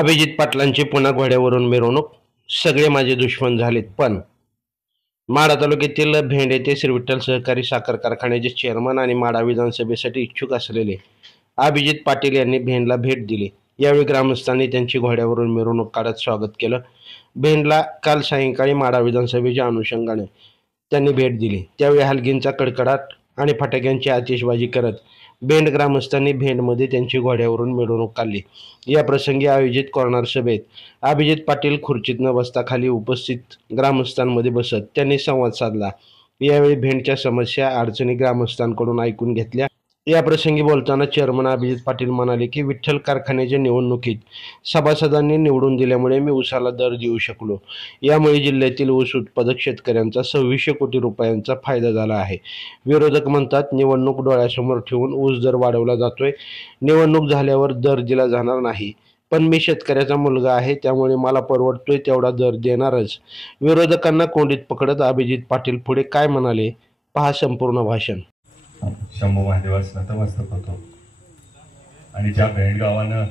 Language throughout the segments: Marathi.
अभिजित पाटलांची पुन्हा घोड्यावरून मिरवणूक. सगळे माझे दुश्मन झालेत. पण माढा तालुक्यातील भेंड येथे श्री विठ्ठल सहकारी साखर कारखान्याचे चेअरमन आणि माढा विधानसभेसाठी इच्छुक असलेले अभिजित पाटील यांनी भेंडला भेट दिली. यावेळी ग्रामस्थांनी त्यांची घोड्यावरून मिरवणूक काढत स्वागत केलं. भेंडला काल सायंकाळी माढा विधानसभेच्या अनुषंगाने त्यांनी भेट दिली. त्यावेळी हलगींचा कडकडाट आणि फटाक्यांची आतिषबाजी करत भेंड ग्रामस्थांनी भेंडमध्ये त्यांची घोड्यावरून मिरवणूक काढली. या प्रसंगी आयोजित कॉर्नर सभेत अभिजित पाटील खुर्चीत न बसता खाली उपस्थित ग्रामस्थांमध्ये बसत त्यांनी संवाद साधला. यावेळी भेंडच्या समस्या अडचणी ग्रामस्थांकडून ऐकून घेतल्या. या प्रसंगी बोलताना चेअरमन अभिजित पाटील म्हणाले की विठ्ठल कारखान्याच्या निवडणुकीत सभासदांनी निवडून दिल्यामुळे मी ऊसाला दर देऊ शकलो. यामुळे जिल्ह्यातील ऊस उत्पादक शेतकऱ्यांचा 2600 कोटी रुपयांचा फायदा झाला आहे. विरोधक म्हणतात निवडणूक डोळ्यासमोर ठेवून ऊस दर वाढवला जातोय. निवडणूक झाल्यावर दर दिला जाणार नाही, पण मी शेतकऱ्याचा मुलगा आहे, त्यामुळे मला परवडतोय तेवढा दर देणारच. विरोधकांना कोंडीत पकडत अभिजित पाटील पुढे काय म्हणाले, पहा संपूर्ण भाषण. शंभू महादेवास नतमस्तक होतो आणि ज्या भेंड गावानं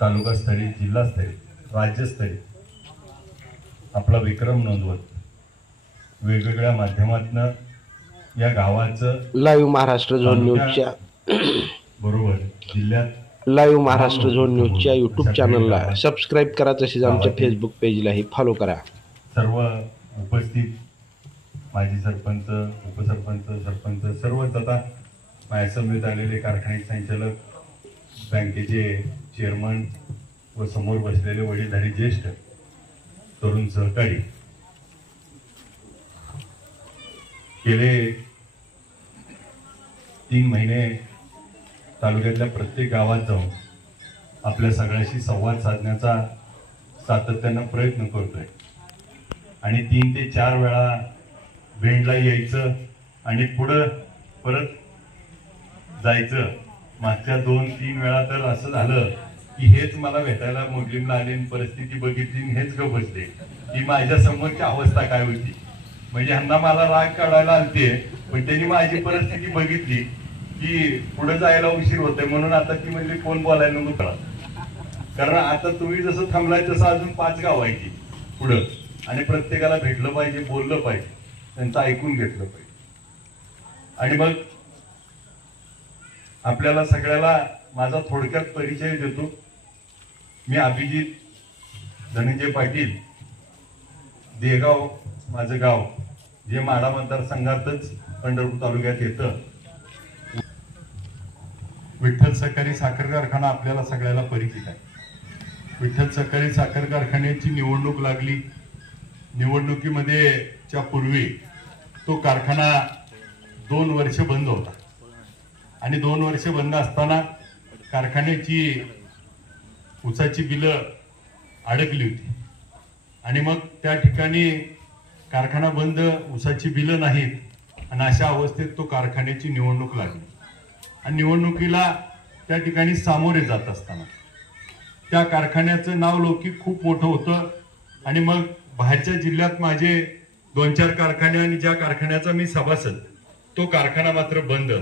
तालुकास्तरीय, जिल्हास्तरीय, राज्यस्तरीय आपला विक्रम नोंदवत वेगवेगळ्या माध्यमातून या गावाचं लाईव्ह महाराष्ट्र झोन न्यूजच्या बरोबर जिल्ह्यात लाईव्ह महाराष्ट्र झोन न्यूजच्या यूट्यूब चॅनलला सबस्क्राईब करा, तसेच आमच्या फेसबुक पेजलाही फॉलो करा. सर्व उपस्थित माजी सरपंच, उपसरपंच, सरपंच सर्वच आता माझ्या समेत आलेले कारखाने संचालक, बँकेचे चेअरमन व समोर बसलेले वडीलधारी ज्येष्ठ तरुण सहकारी, गेले 3 महिने तालुक्यातल्या प्रत्येक गावात जाऊन आपल्या सगळ्याशी संवाद साधण्याचा सातत्यानं प्रयत्न करतोय आणि 3 ते 4 वेळा भेंडला यायचं आणि पुढं परत जायचं. मागच्या 2-3 वेळा तर असं झालं की हेच मला भेटायला मुस्लिमला आले, परिस्थिती बघितली, हेच ग बसले की माझ्या समोरची अवस्था काय होती. म्हणजे ह्यांना मला राग काढायला आलते, पण त्यांनी माझी परिस्थिती बघितली की पुढे जायला उशीर होतोय, म्हणून आता ती म्हणजे कोण बोलायला नको करा. कारण आता तुम्ही जसं थांबलाय तसं अजून 5 गाव आहे की पुढं, आणि प्रत्येकाला भेटलं पाहिजे, बोललं पाहिजे, त्यांचं ऐकून घेतलं पाहिजे. आणि मग आपल्याला सगळ्याला माझा थोडक्यात परिचय देतो. मी अभिजित धनंजय पाटील, देगाव माझं गाव, जे माढा मतदारसंघातच पंढरपूर तालुक्यात येतं. विठ्ठल सहकारी साखर कारखाना आपल्याला सगळ्याला परिचित आहे. विठ्ठल सहकारी साखर कारखान्याची निवडणूक लागली. निवडणुकीमध्ये च्या पूर्वी तो कारखाना 2 वर्ष बंद होता आणि 2 वर्ष बंद असताना कारखान्याची ऊसाची बिलं अडकली होती आणि मग त्या ठिकाणी कारखाना बंद, ऊसाची बिलं नाहीत आणि अशा अवस्थेत तो कारखान्याची निवडणूक लागली. आणि निवडणुकीला त्या ठिकाणी सामोरे जात असताना त्या कारखान्याचं नाव लौकिक खूप मोठं होतं आणि मग बाहेरच्या जिल्ह्यात माझे 2-4 कारखाने आणि ज्या कारखान्याचा मी सभासद, तो कारखाना मात्र बंद.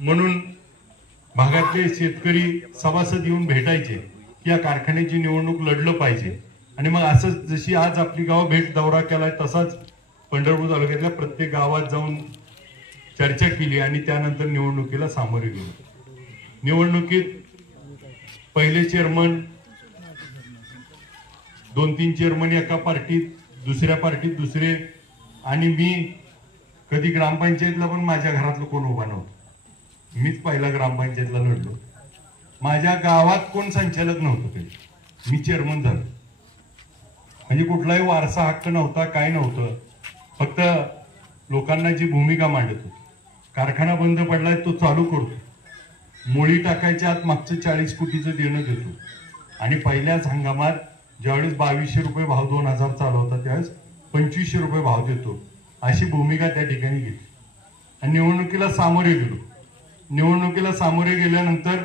म्हणून भागातले शेतकरी सभासद येऊन भेटायचे की या कारखान्याची निवडणूक लढलं पाहिजे. आणि मग असं जशी आज आपली गाव भेट दौरा केलाय तसाच पंढरपूर तालुक्यातल्या प्रत्येक गावात जाऊन चर्चा केली आणि त्यानंतर निवडणुकीला सामोरे गेलो. निवडणुकीत पहिले चेअरमन, 2-3 चेअरमन एका पार्टीत, दुसऱ्या पार्टीत दुसरे, आणि मी कधी ग्रामपंचायतला पण माझ्या घरातलं कोण उभा नव्हतं. मीच पहिला ग्रामपंचायतला लढलो. माझ्या गावात कोण संचालक नव्हतं, कधी मी चेअरमन झालो. म्हणजे कुठलाही वारसा हक्क नव्हता, काय नव्हतं. फक्त लोकांना जी भूमिका मांडत होती. कारखाना बंद पडलाय, तो चालू करतो. मोळी टाकायच्या आत मागचं 40 कोटीचं देणं देतो आणि पहिल्याच हंगामात ज्यावेळेस 2200 रुपये भाव 2000 चालू होता त्यावेळेस 2500 रुपये भाव देतो, अशी भूमिका त्या ठिकाणी घेतली. आणि निवडणुकीला सामोरे गेलो. निवडणुकीला सामोरे गेल्यानंतर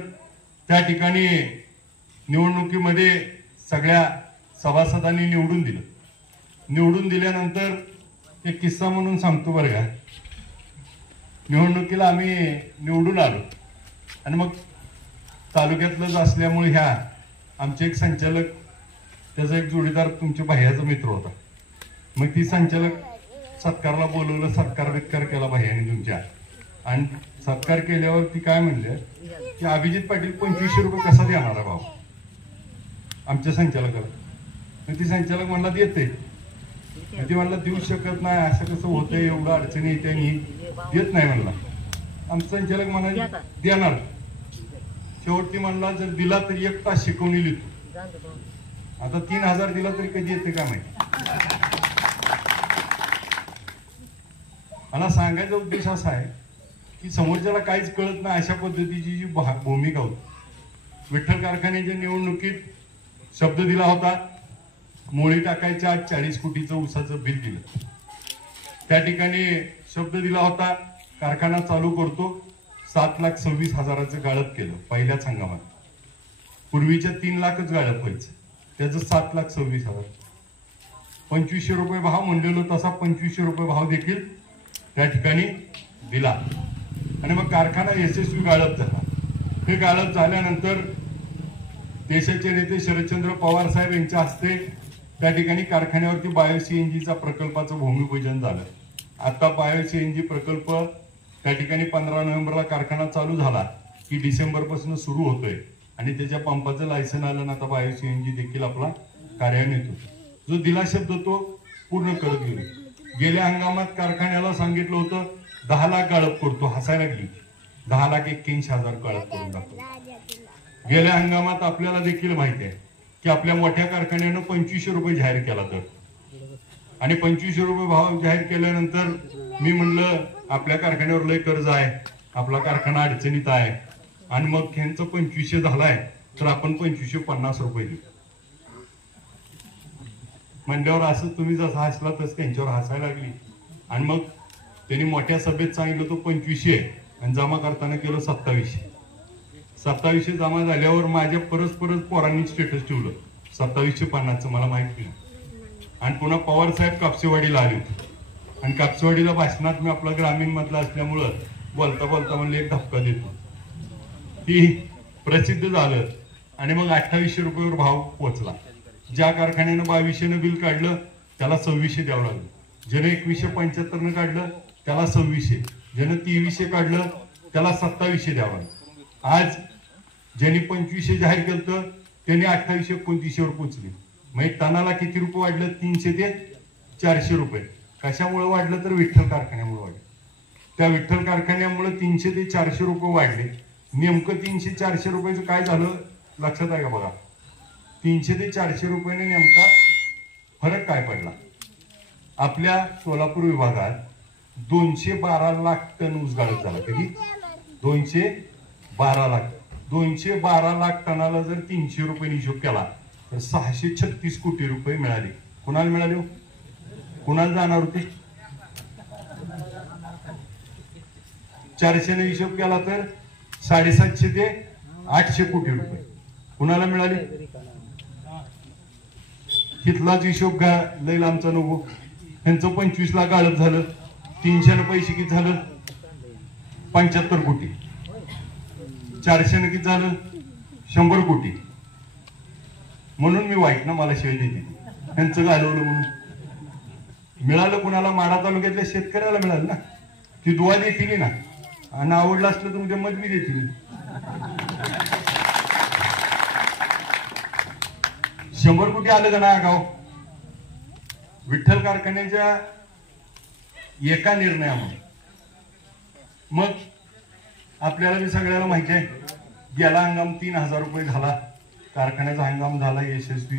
त्या ठिकाणी निवडणुकीमध्ये सगळ्या सभासदांनी निवडून दिलं. निवडून दिल्यानंतर एक किस्सा म्हणून सांगतो बरं का. निवडणुकीला आम्ही निवडून आलो आणि मग तालुक्यातलंच असल्यामुळे ह्या आमचे एक संचालक, त्याचा एक जोडीदार तुमच्या भैयाचा मित्र होता. मग ती संचालक सत्कारला बोलवलं, सत्कार बित्कार केला भैयाने तुमच्या. आणि सत्कार केल्यावर ती काय म्हणले की अभिजित पाटील 2500 रुपये कसा देणार भाऊ आमच्या संचालकाला. मग ती संचालक म्हणला देते. ती म्हणला देऊ शकत नाही, असं कसं होतंय, एवढं अडचणी येते आणि देत नाही म्हणला. आमचा संचालक म्हणाले देणार. शेवटी म्हणला जर दिला तर 1 तास शिकवणी लिहितो. आता 3000 दिला तरी कधी येते का माहिती. मला सांगायचा उद्देश असा आहे की समोरच्याला काहीच कळत नाही अशा पद्धतीची जी भूमिका होती. विठ्ठल कारखान्याच्या निवडणुकीत शब्द दिला होता, मोळी टाकायच्या 40 कोटीचं ऊसाचं बिल दिलं. त्या ठिकाणी शब्द दिला होता कारखाना चालू करतो, 7,26,000चं गाळप केलं पहिल्याच हंगामात. पूर्वीच्या 3 लाखच गाळप व्हायचं, त्याचं 7,26,000. 2500 रुपये भाव म्हणलेलो तसा 2500 रुपये भाव देखील त्या ठिकाणी दिला. आणि मग कारखाना यशस्वी गाळप झाला. हे गाळप झाल्यानंतर देशाचे नेते शरदचंद्र पवार साहेब यांच्या हस्ते त्या ठिकाणी कारखान्यावरती बायो सीएनजीचा प्रकल्पाचं भूमिपूजन झालं. आता बायो सीएनजी प्रकल्प त्या ठिकाणी 15 नोव्हेंबरला कारखाना चालू झाला की डिसेंबर पासून सुरू होतोय आणि त्याच्या पंपाचं लायसन आलं ना. आता बायो सीएनजी देखील आपला कार्यान्वित होतो. जो दिला शब्द तो पूर्ण करत गेलो. गेल्या हंगामात कारखान्याला सांगितलं होतं 10 लाख गाळप करतो, हसायला लागली. 10,81,000 गाळप करून दाखवलं. गेल्या हंगामात आपल्याला देखील माहिती आहे की आपल्या मोठ्या कारखान्यानं 2500 रुपये जाहीर केला तर, आणि 2500 रुपये भाव जाहीर केल्यानंतर मी म्हणलं आपल्या कारखान्यावर लय कर्ज आहे, आपला कारखाना अडचणीत आहे, आणि मग ह्यांचं 2500 झालाय तर आपण 2550 रुपये देऊ म्हणल्यावर असं तुम्ही जसं हसला तसं त्यांच्यावर हसायला लागली. आणि मग त्यांनी मोठ्या सभेत सांगितलं तो 2500 आणि जमा करताना केलं 2700. 2700 जमा झाल्यावर माझ्या परत पोरांनी स्टेटस ठेवलं 2750चं, मला माहिती नाही. आणि पुन्हा पवार साहेब कापसेवाडीला आले होते आणि कापसेवाडीला भाषणात मी आपला ग्रामीण मधला असल्यामुळं बोलता म्हणले एक धक्का देतो. ती प्रसिद्ध झालं आणि मग 2800 रुपयावर भाव पोहोचला. ज्या कारखान्यानं 2200 बिल काढलं त्याला 2600 द्यावं लागलं. ज्यानं 2175 काढलं त्याला 2600, ज्यानं 2300 काढलं त्याला 2700 द्यावं लागलं. आज ज्यांनी 2500 जाहीर केलं त्यांनी 2829 वर पोहोचले. मग टनाला किती रुपये वाढलं? 300 ते 400 रुपये. कशामुळे वाढलं तर विठ्ठल कारखान्यामुळे वाढलं. त्या विठ्ठल कारखान्यामुळे 300 ते 400 रुपये वाढले. नेमकं 300-400 रुपयाचं काय झालं लक्षात आहे का बघा. 300 ते 400 रुपयाने नेमका फरक काय पडला. आपल्या सोलापूर विभागात 212 लाख टन ऊस गाळप झाला. कधी? 212 लाख. 212 लाख टनाला जर 300 रुपये हिशोब केला तर 636 कोटी रुपये मिळाले. कुणाला मिळाले? कुणाला जाणार होते? 400 ने हिशोब केला तर 750 ते 800 कोटी रुपये कुणाला मिळाले? तिथलाच हिशोब घ्या, लई लांबचा नको. त्यांचं 25 लाख गाळप झालं. 300 पैसे किती झालं? 75 कोटी. 400 किती झालं? 100 कोटी. म्हणून मी वाईट ना, मला शिवाय देते त्यांचं घालवलं म्हणून. मिळालं कुणाला? माढा तालुक्यातल्या शेतकऱ्याला मिळालं ना. ती दुवा देतील ना, आणि आवडलं असलं तर उद्या मत बी देतील. 100 कोटी आलं का ना गाव विठ्ठल कारखान्याच्या एका निर्णयामुळे. मग आपल्याला मी सगळ्याला माहिती आहे गेला हंगाम 3000 रुपये झाला, कारखान्याचा हंगाम झाला यशस्वी.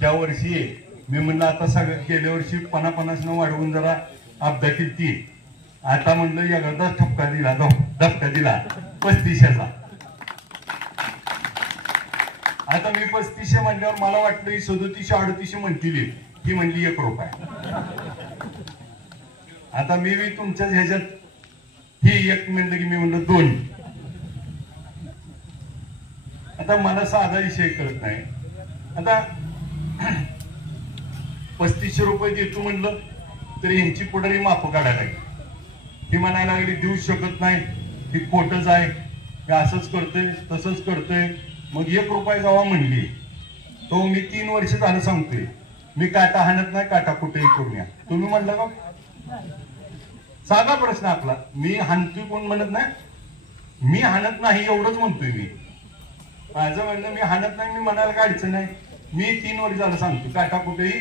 त्या वर्षी मी म्हणलं आता सगळं गेल्या वर्षी 50-50 वाढवून जरा आपदा केली. आता म्हणलं एखादाच ठपका दिला, धपका दिला 3500चा. आता मी 3500 म्हणल्यावर मला वाटलं 3700-3800 म्हणतील. ही म्हणली 1 रुपया. आता मी तुमच्याच ह्याच्यात ही 1 म्हणलं की मी म्हणलं 2. आता मला साधा विषय कळत नाही. आता 3500 रुपये देतो म्हणलं तर यांची पुढारी माफ काढायला लागली. ती म्हणायला लागली देऊ शकत नाही, ती खोटच आहे, हे असंच करतोय तसंच करतोय. मग 1 रुपया जावा म्हणली तो मी 3 वर्ष झालं सांगतोय, मी काटा हाणत नाही, काटा कुठेही करून या. तुम्ही म्हणलं का? साधा प्रश्न आपला, मी हाणतोय कोण म्हणत नाही, मी हाणत नाही एवढंच म्हणतोय मी. माझं म्हणणं मी हाणत नाही, मी म्हणायला काय अडचण नाही. मी 3 वर्ष झालं सांगतो, काटा कुठेही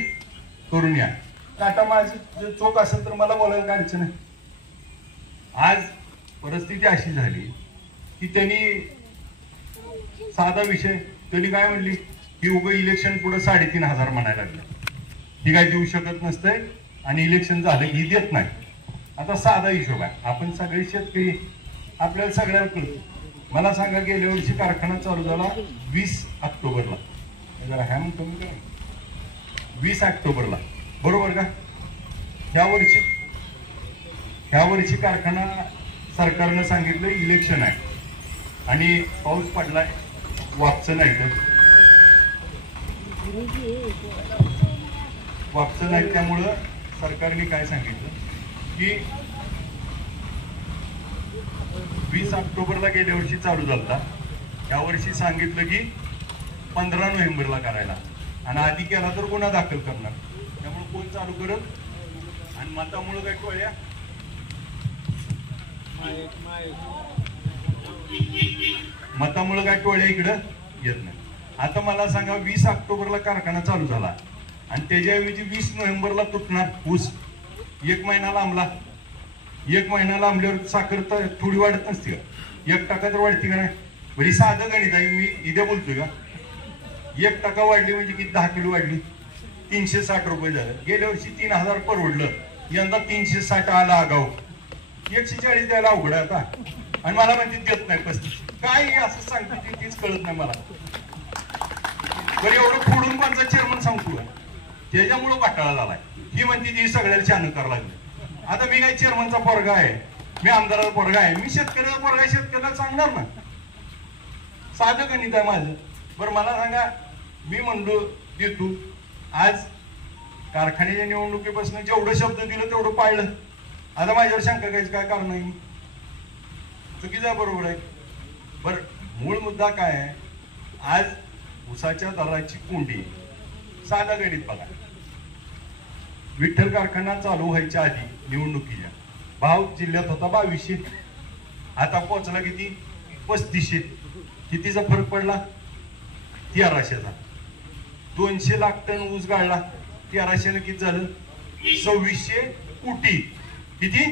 करून या. काटा माझं चोख असेल तर मला बोलायला काय अडचण नाही. आज परिस्थिती अशी झाली की त्यांनी साधा विषय, त्यांनी काय म्हणली की उगा इलेक्शन पुढे 3,500 म्हणायला लागले, ही काय देऊ शकत नसतंय आणि इलेक्शन झालं ही देत नाही. आता साधा हिशोब आहे, आपण सगळे शेतकरी, आपल्याला सगळ्याला कळतं. मला सांगा, गेल्या वर्षी कारखाना चालू झाला 20 ऑक्टोबरला, जरा ह्या म्हणतो मी काय, 20 ऑक्टोबरला, बरोबर का? ह्या वर्षी कारखाना सरकारनं सांगितलं इलेक्शन आहे आणि पाऊस पडलाय, वापचं नाही तर वापचं नाही. त्यामुळं सरकारने काय सांगितलं की 20 ऑक्टोबरला गेल्या वर्षी चालू झाला, या वर्षी सांगितलं की 15 नोव्हेंबरला करायला, आणि आधी केला तर गुन्हा दाखल करणार. त्यामुळे कोण चालू करत, आणि मतामुळे काय कळल्या, मतामुळे काय टोळ्या इकडं येत नाही. आता मला सांगा, 20 ऑक्टोबरला कारखाना चालू झाला आणि त्याच्याऐवजी 20 नोव्हेंबरला तुटणार ऊस, 1 महिना लांबला. 1 महिना लांबल्यावर साखर तर थोडी वाढत नसते का? 1% तर वाढते का नाही? बरी साधं गणित आहे, मी इथे बोलतोय का? 1% वाढली म्हणजे किती? 10 किलो वाढली, 360 रुपये झालं. गेल्या वर्षी 3,000 परवडलं, यंदा 360 आला आगाऊ. 140 द्यायला अवघड आहे आता, आणि मला म्हणते देत नाही 35. काय असं सांगते तीच कळत नाही मला. बरं एवढं फोडून कोणचा चेअरमन सांगतो, त्याच्यामुळं घोटाळा झालाय. ही म्हणते ती सगळ्याला छान करायला लागली. आता मी काय चेअरमनचा पोरगा आहे, मी आमदाराचा पोरगा आहे, मी शेतकऱ्याचा पोरगा आहे, शेतकऱ्याला सांगणार ना. साधं गणित आहे माझं. बरं मला सांगा, मी म्हणलो देतो, आज कारखान्याच्या निवडणुकीपासून जेवढं शब्द दिलं तेवढं पाळलं. आता माझ्यावर शंका घ्यायचं काय कारण नाही, चुकीचं आहे बरोबर आहे. बरं मूळ मुद्दा काय आहे, आज ऊसाच्या दराची कोंडी. साधा गणित बघा, विठ्ठल कारखाना चालू व्हायच्या आधी निवडणुकीच्या भाव जिल्ह्यात होता 2200, आता पोहोचला किती? 3500. कितीचा फरक पडला? 1300चा. 200 लाख टन ऊस गाळला, 1300 किती झालं? 2600 कोटी. किती?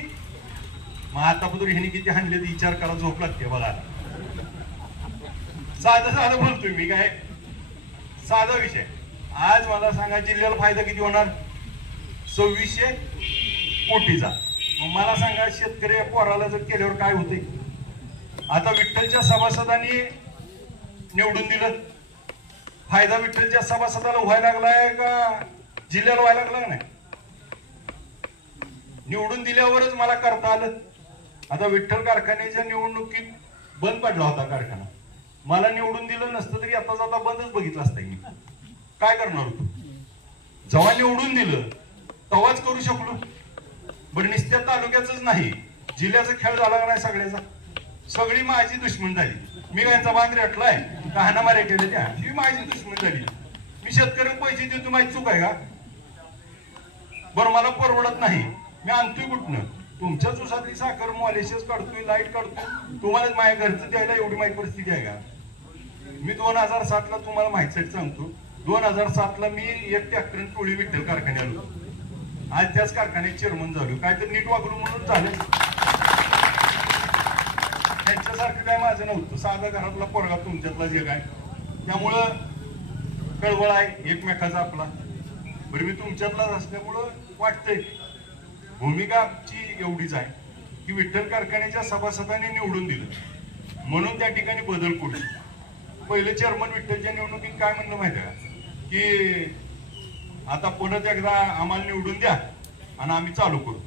मग आता पदर ह्याने किती हाणले ते विचार करा, झोप लागते बघा. साधं बोलतोय मी, काय साधा विषय. आज मला सांगा, जिल्ह्याला फायदा किती होणार? 2600 कोटीचा. मग मला सांगा, शेतकरी पोराला जर केल्यावर काय होते? आता विठ्ठलच्या सभासदांनी निवडून दिलं, फायदा विठ्ठलच्या सभासदाला व्हायला लागलाय का जिल्ह्याला व्हायला लागला नाही? निवडून दिल्यावरच मला करता आलं. आता विठ्ठल कारखान्याच्या निवडणुकीत बंद पडला होता कारखाना, मला निवडून दिलं नसतं तरी आता जाता बंदच बघितलं असतं. मी काय करणार होतो? जेव्हा निवडून दिलं तेव्हाच करू शकलो. बरं नुसत्या तालुक्याच नाही, जिल्ह्याचा खेळ झाला नाही सगळ्याचा. सगळी माझी दुश्मन झाली. मी त्यांचा बांध रेटलाय का हाणामाऱ्या केल्या, त्या ही माझी दुश्मन झाली. मी शेतकऱ्यांना पैसे देतो, माझी चूक आहे का? बरं मला परवडत नाही, मी आणतोय कुठनं? तुमच्याच ऊसातली साखर मॉलेशियस काढतोय, लाईट काढतोय. तुम्हालाच माझ्या घरचं द्यायला एवढी माझी परिस्थिती आहे का? मी 2007ला तुम्हाला माहितीसाठी सांगतो, 2007ला मी एक ट्रॅक्टर टोळी विठ्ठल कारखान्यात आलो. आज त्याच कारखान्यात चेअरमन झालो. काय तर नीट वागलो म्हणून झालं. त्यांच्यासारखं काय माझं नव्हतं, साधा घरातला पोरगा तुमच्यातला जे काय. त्यामुळं कळवळ आहे एकमेकाचा आपला. बरं मी तुमच्यातलाच असल्यामुळं वाटतंय. भूमिका आमची एवढीच आहे की विठ्ठल कारखान्याच्या सभासदांनी निवडून दिलं म्हणून त्या ठिकाणी बदल करू. पहिले चेअरमन विठ्ठलच्या निवडणुकीत काय म्हणलं माहिती आहे का, की आता परत एकदा आम्हाला निवडून द्या आणि आम्ही चालू करू.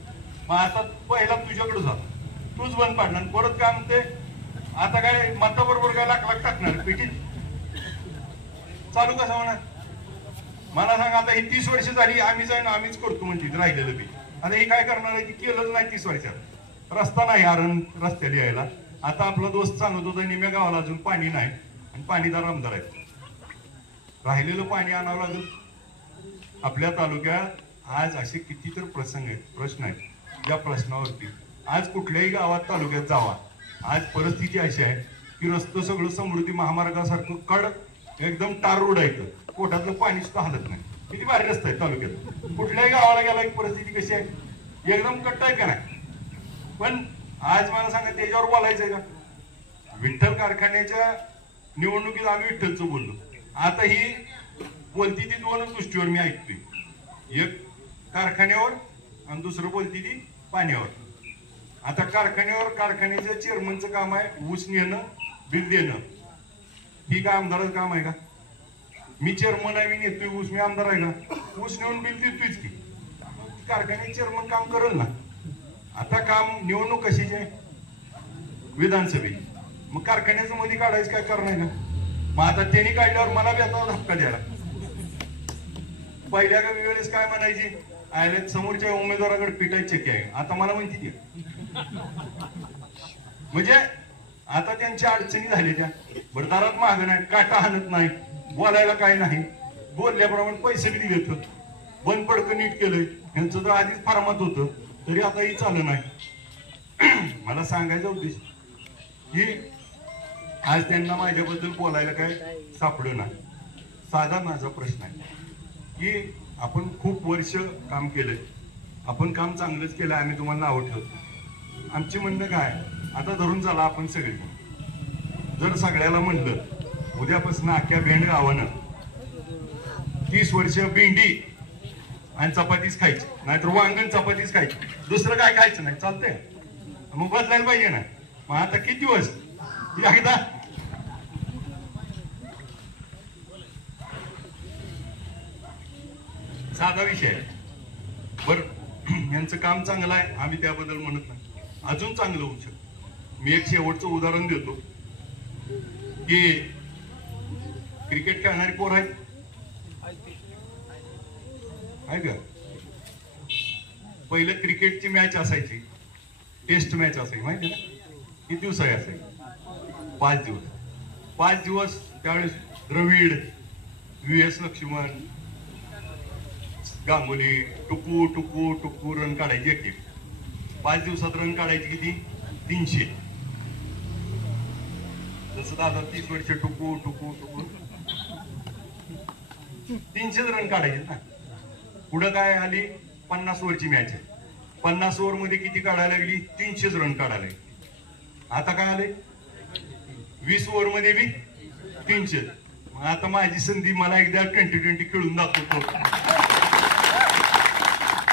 मग आता पहिला तुझ्याकडे जातो, तूच बंद पाडणार. परत काय म्हणते, आता काय मताबरोबर काय लाख लाख टाकणार पेटीत? चालू कसं होणार? मला सांग, आता ही 30 वर्ष झाली, आम्ही जाईन आम्हीच करतो म्हणजे राहिलेलं बी. आता हे काय करणार आहे की केलंच नाही 30 वर्षात. रस्ता नाही आरण रस्त्याला यायला. आता आपला दोस्त सांगत होता निम्या गावाला अजून पाणी नाही आणि पाणीदार आमदार आहेत. राहिलेलं पाणी आणावं लागेल. आपल्या तालुक्यात आज असे किती तर प्रसंग आहेत, प्रश्न आहेत. ज्या प्रश्नावरती आज कुठल्याही गावात तालुक्यात जावा, आज परिस्थिती अशी आहे की रस्तं सगळं समृद्धी महामार्गासारखं कडक एकदम टार रोड आहे, पोटातलं पाणी सुद्धा हलत नाही. किती भारी रस्ता आहे तालुक्यात. कुठल्याही गावाला गेला एक परिस्थिती कशी आहे, एकदम कट्ट आहे का नाही. पण आज मला सांगा त्याच्यावर बोलायचंय का. विठ्ठल कारखान्याच्या निवडणुकीत आम्ही विठ्ठलचं बोललो. आता ही बोलती ती दोनच गोष्टीवर मी ऐकतोय, एक कारखान्यावर आणि दुसरं बोलती ती पाण्यावर. आता कारखान्याच्या चेअरमनचं काम आहे ऊस नेणं, बिल देणं. ही काय आमदाराचं काम आहे का. मी चेअरमन आहे, मी नेतोय ऊस, मी आमदार आहे का. ऊस नेऊन बिल देतोयच की. कारखान्याचे चेअरमन काम करेल ना. आता काम निवडणूक कशाची आहे, विधानसभेची. मग कारखान्याचं मध्ये काढायचं काय कारण आहे ना. मग आता त्यांनी काढल्यावर मला बी आता धक्का द्यायला. पहिल्या का वेळेस काय म्हणायची, आयला समोरच्या उमेदवाराकडे पिटायची चक्की आहे, आता मला म्हणते ती. म्हणजे आता त्यांच्या अडचणी झाल्या त्या. दारात मागं नाही, काटा हाणत नाही, बोलायला काय नाही, बोलल्याप्रमाणे पैसे बी घेत. बंद पडकं नीट केलंय, यांचं तर आधीच फार्मात होतं, तरी आता ही चालू नाही. मला सांगायचा उद्देश की आज त्यांना माझ्याबद्दल बोलायला काय सापडं नाही. साधा माझा प्रश्न आहे की आपण खूप वर्ष काम केलंय, आपण काम चांगलंच केलंय, आम्ही तुम्हाला नाव ठेवतो. आमची म्हणणं काय, आता धरून चला आपण सगळे. जर सगळ्याला म्हणलं उद्यापासून अख्ख्या भेंड गावानं 30 वर्ष भेंडी आणि चपातीच खायची, नाहीतर वांगण चपातीच खायची, दुसरं काय खायचं नाही, चालतंय. मग बदलायला पाहिजे ना. मग आता किती दिवस एकदा साधा विषय आहे. बरं यांचं काम चांगलं आहे, आम्ही त्याबद्दल म्हणत नाही, अजून चांगलं होऊ शकतं. मी एक शेवटचं उदाहरण देतो की क्रिकेट खेळणारी पोर आहेत का. पहिलं क्रिकेटची मॅच असायची, टेस्ट मॅच असायची, माहिती ना. किती दिवस आहे असायची, 5 दिवस. 5 दिवस त्यावेळेस द्रविड, VS लक्ष्मण, गांगुली टुकू टुकू टुकू रन काढायची. एक 5 दिवसात रन काढायची किती, 300. जसं दादा 30 वर्ष टुकू टुकू टुकू 300 रन काढायचे ना. पुढं काय आली, 50 ओव्हरची मॅच आहे. 50 ओव्हर मध्ये किती काढायला लागली, 300 रन काढायला. आता काय आले, 20 ओव्हर मध्ये बी 300. आता माझी संधी, मला एकदा 20-20 खेळून दाखवतो.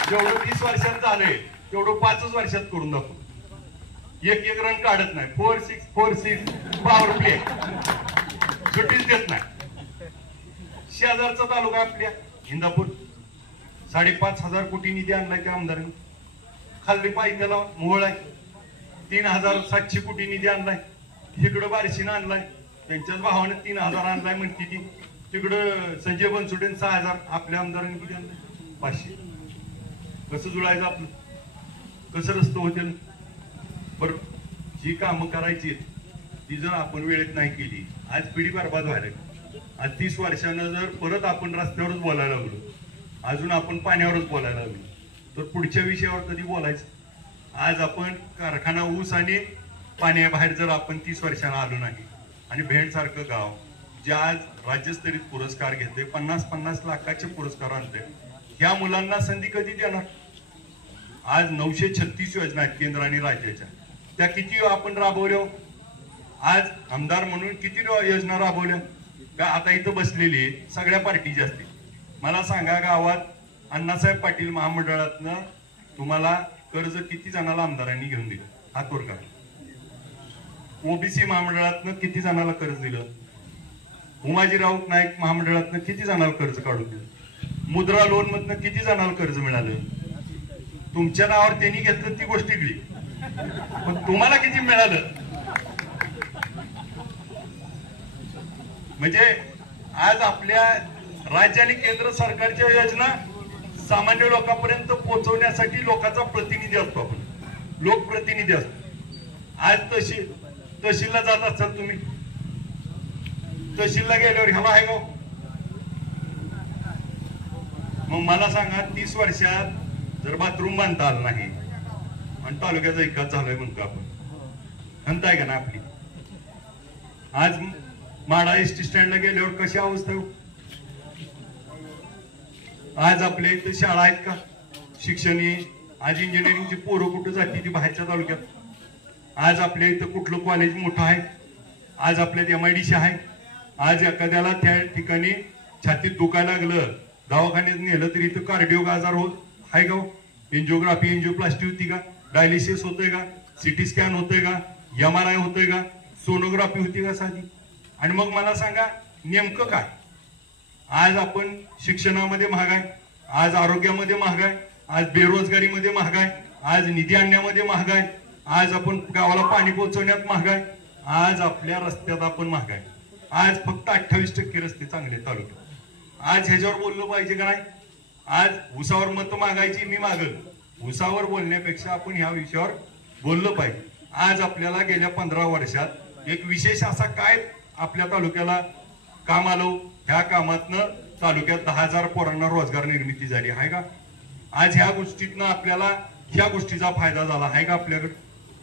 जेवढं 30 वर्षात झालंय तेवढं 5 वर्षात करून दाखवतो. एक रन काढत नाही, 4-6 पॉवर प्ले, सुट्टीच देत नाही. शेजारचा तालुका आपल्या इंदापूर, 5,500 कोटी निधी आणलाय त्या आमदारांनी. खाल्ली पाहिजे त्याला मोहळ आहे, 3,700 कोटी निधी आणलाय. इकडं बारशीनं आणलाय, त्यांच्याच भावाने 3,000 आणलाय म्हणते ती. तिकडं संजय बनसोडे 6,000, आपल्या आमदारांनी किती आणलाय, 500. कसं जुळायचं आपलं, कसं रस्तं होते. बरं जी कामं करायची ती जर आपण वेळेत नाही केली, आज पिढी बरबाद व्हायला. आज 30 वर्षानं जर परत आपण रस्त्यावरच बोलायला लागलो, अजून आपण पाण्यावरच बोलायला लागलो, तर पुढच्या विषयावर कधी बोलायचं. आज आपण कारखाना ऊस आणि पाण्याबाहेर जर आपण 30 वर्षानं आलो नाही, आणि भेंड सारखं गाव जे आज राज्यस्तरीय पुरस्कार घेते, 50-50 लाखाचे पुरस्कार आणते, ह्या मुलांना संधी कधी देणार. आज 936 योजना आहेत केंद्र आणि राज्याच्या, त्या किती आपण राबवल्या. आज आमदार म्हणून किती योजना राबवल्या का. आता इथं बसलेली सगळ्या पार्टीची असते. मला सांगा, गावात अण्णासाहेब पाटील महामंडळातनं तुम्हाला कर्ज किती जणाला आमदारांनी घेऊन दिलं, हातवर करा. ओबीसी महामंडळातनं किती जणाला कर्ज दिलं, उमाजी राऊत नाईक महामंडळातनं किती जणाला कर्ज काढून दिलं, मुद्रा लोन मधनं किती जणाला कर्ज मिळालं. तुमच्या नावावर त्यांनी घेतलं ती गोष्ट वेगळी, पण तुम्हाला किती मिळालं. म्हणजे आज आपल्या राज्य आणि केंद्र सरकारच्या योजना सामान्य लोकांपर्यंत पोहोचवण्यासाठी लोकांचा प्रतिनिधी असतो आपण, लोकप्रतिनिधी असतो. आज तहसीलला जात असाल तुम्ही, तहसीलला गेल्यावर ह्याला आहे गाव मग मला सांगा 30 वर्षात जर बाथरूम बांधता आलं नाही आणि तालुक्याचा विकास झालाय म्हणतो आपण, म्हणताय का ना आपली? आज माडा एसटी स्टँडला गेल्यावर कशी अवस्था आहे? आज आपल्या इथं शाळा आहेत का? शिक्षण आज इंजिनिअरिंगची पोरं कुठं जाते ती बाहेरच्या तालुक्यात. आज आपल्या इथं कुठलं कॉलेज मोठं आहे? आज आपल्यात MIDC आहे. आज एखाद्याला त्या ठिकाणी छातीत दुखायला लागलं, दवाखान्यात नेलं तरी इथं कार्डिओ आजार होत आहे का? एन्जिओग्राफी एन्जिओप्लास्टी होती का? डायलिसिस होतंय का? CT स्कॅन होतंय का? MRI होतंय का? सोनोग्राफी होती का साधी? आणि मग मला सांगा नेमकं काय? आज आपण शिक्षणामध्ये महाग आहे, आज आरोग्यामध्ये महाग आहे, आज बेरोजगारीमध्ये महाग आहे, आज निधी आणण्यामध्ये महाग आहे, आज आपण गावाला पाणी पोहोचवण्यात महाग आहे, आज आपल्या रस्त्यात आपण महाग आहे. आज फक्त 28% रस्ते चांगले तालुक्यात. आज ह्याच्यावर बोललं पाहिजे का नाही? आज उसावर मत मागायची मी मागल, उसावर बोलण्यापेक्षा आपण ह्या विषयावर बोललं पाहिजे. आज आपल्याला गेल्या 15 वर्षात एक विशेष असा काय आपल्या तालुक्याला काम आलं, ह्या कामातनं तालुक्यात 10,000 पोरांना रोजगार निर्मिती झाली आहे का? आज ह्या गोष्टीतनं आपल्याला ह्या गोष्टीचा फायदा झाला आहे का? आपल्याकडे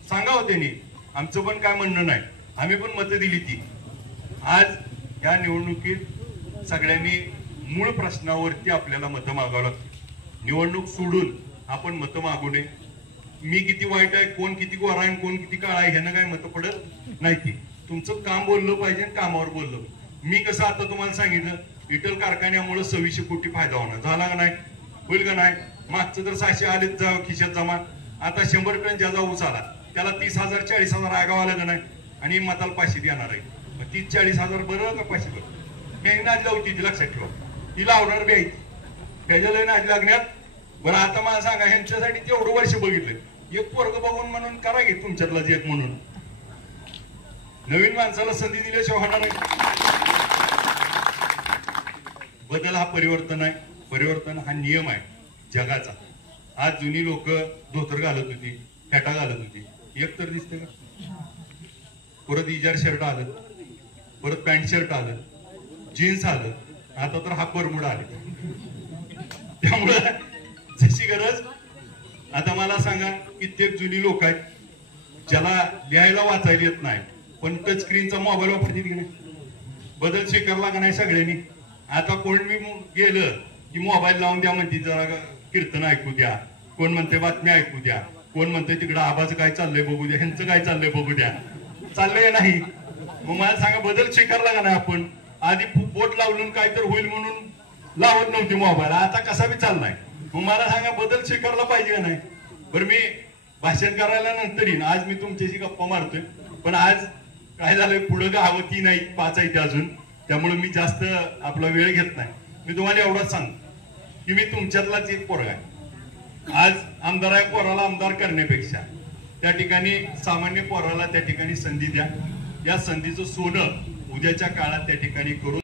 सांगावं त्यांनी. आमचं पण काय म्हणणं नाही, आम्ही पण मतं दिली ती. आज या निवडणुकीत सगळ्यांनी मूळ प्रश्नावरती आपल्याला मतं मागावं लागतं. निवडणूक सोडून आपण मतं मागू नये. मी किती वाईट आहे, कोण किती गोरा आहे, कोण किती काळा आहे ह्यानं काय मतं पडत नाही. ती तुमचं काम बोललं पाहिजे, कामावर बोललं. मी कसं आता तुम्हाला सांगितलं, विठ्ठल कारखान्यामुळे 2600 कोटी फायदा होणार झाला का नाही? होईल का नाही? मागचं तर 600 आले खिशात जमा, आता 100 टन ज्याचा ऊस आला त्याला 30,000 40,000 आगाव आलं का नाही? आणि मताला 500 देणार आहे. 30-40,000 बरं का 500 बरं? मी नाच लावती ती, लक्षात ठेवा. ती लावणार बी आहे, त्याच्याला नाच लागण्यात. बरं आता मला सांगा, ह्यांच्यासाठी तेवढं वर्ष बघितलं, एक पोरग बघून म्हणून करा घे तुमच्यातलाच एक म्हणून. नवीन माणसाला संधी दिल्याशिवाय होणार नाही. बदल हा परिवर्तन आहे, परिवर्तन हा नियम आहे जगाचा. आज जुनी लोक धोतर घालत होती, फेटा घालत होती, एक तर दिसते का? परत इजार शर्ट आलं, परत पॅन्ट शर्ट आलं, जीन्स आलं, आता तर हाफ बरमुडा आले. त्यामुळं जशी गरज. आता मला सांगा, कित्येक जुनी लोक आहेत ज्याला लिहायला वाचायला येत नाही, पण टच स्क्रीनचा मोबाईल वापरतील की नाही? बदल स्वीकारला का नाही सगळ्यांनी? आता कोण मी गेलं की मोबाईल लावून द्या म्हणते, जरा कीर्तन ऐकू द्या, कोण म्हणते बातम्या ऐकू द्या, कोण म्हणते तिकडं आबाचं काय चाललंय बघू द्या, ह्यांचं काय चाललंय बघू द्या. चाललंय नाही. मग मला सांगा, बदल स्वीकारला का नाही आपण? आधी बोट लावून काय तर होईल म्हणून लावत नव्हती मोबाईल, आता कसा बी चाललाय. मग मला सांगा, बदल स्वीकारला पाहिजे का नाही? बरं, मी भाषण करायला नंतर येईन, आज मी तुमच्याशी गप्पा मारतोय. पण आज काय झालंय, पुढं गावं 3 आहेत 5 आहेत अजून, त्यामुळे मी जास्त आपला वेळ घेत नाही. मी तुम्हाला एवढंच सांगतो की मी तुमच्यातलाच एक पोरगा आहे. आज आमदार पोराला आमदार करण्यापेक्षा त्या ठिकाणी सामान्य पोराला त्या ठिकाणी संधी द्या. या संधीचं सोनं उद्याच्या काळात त्या ठिकाणी करून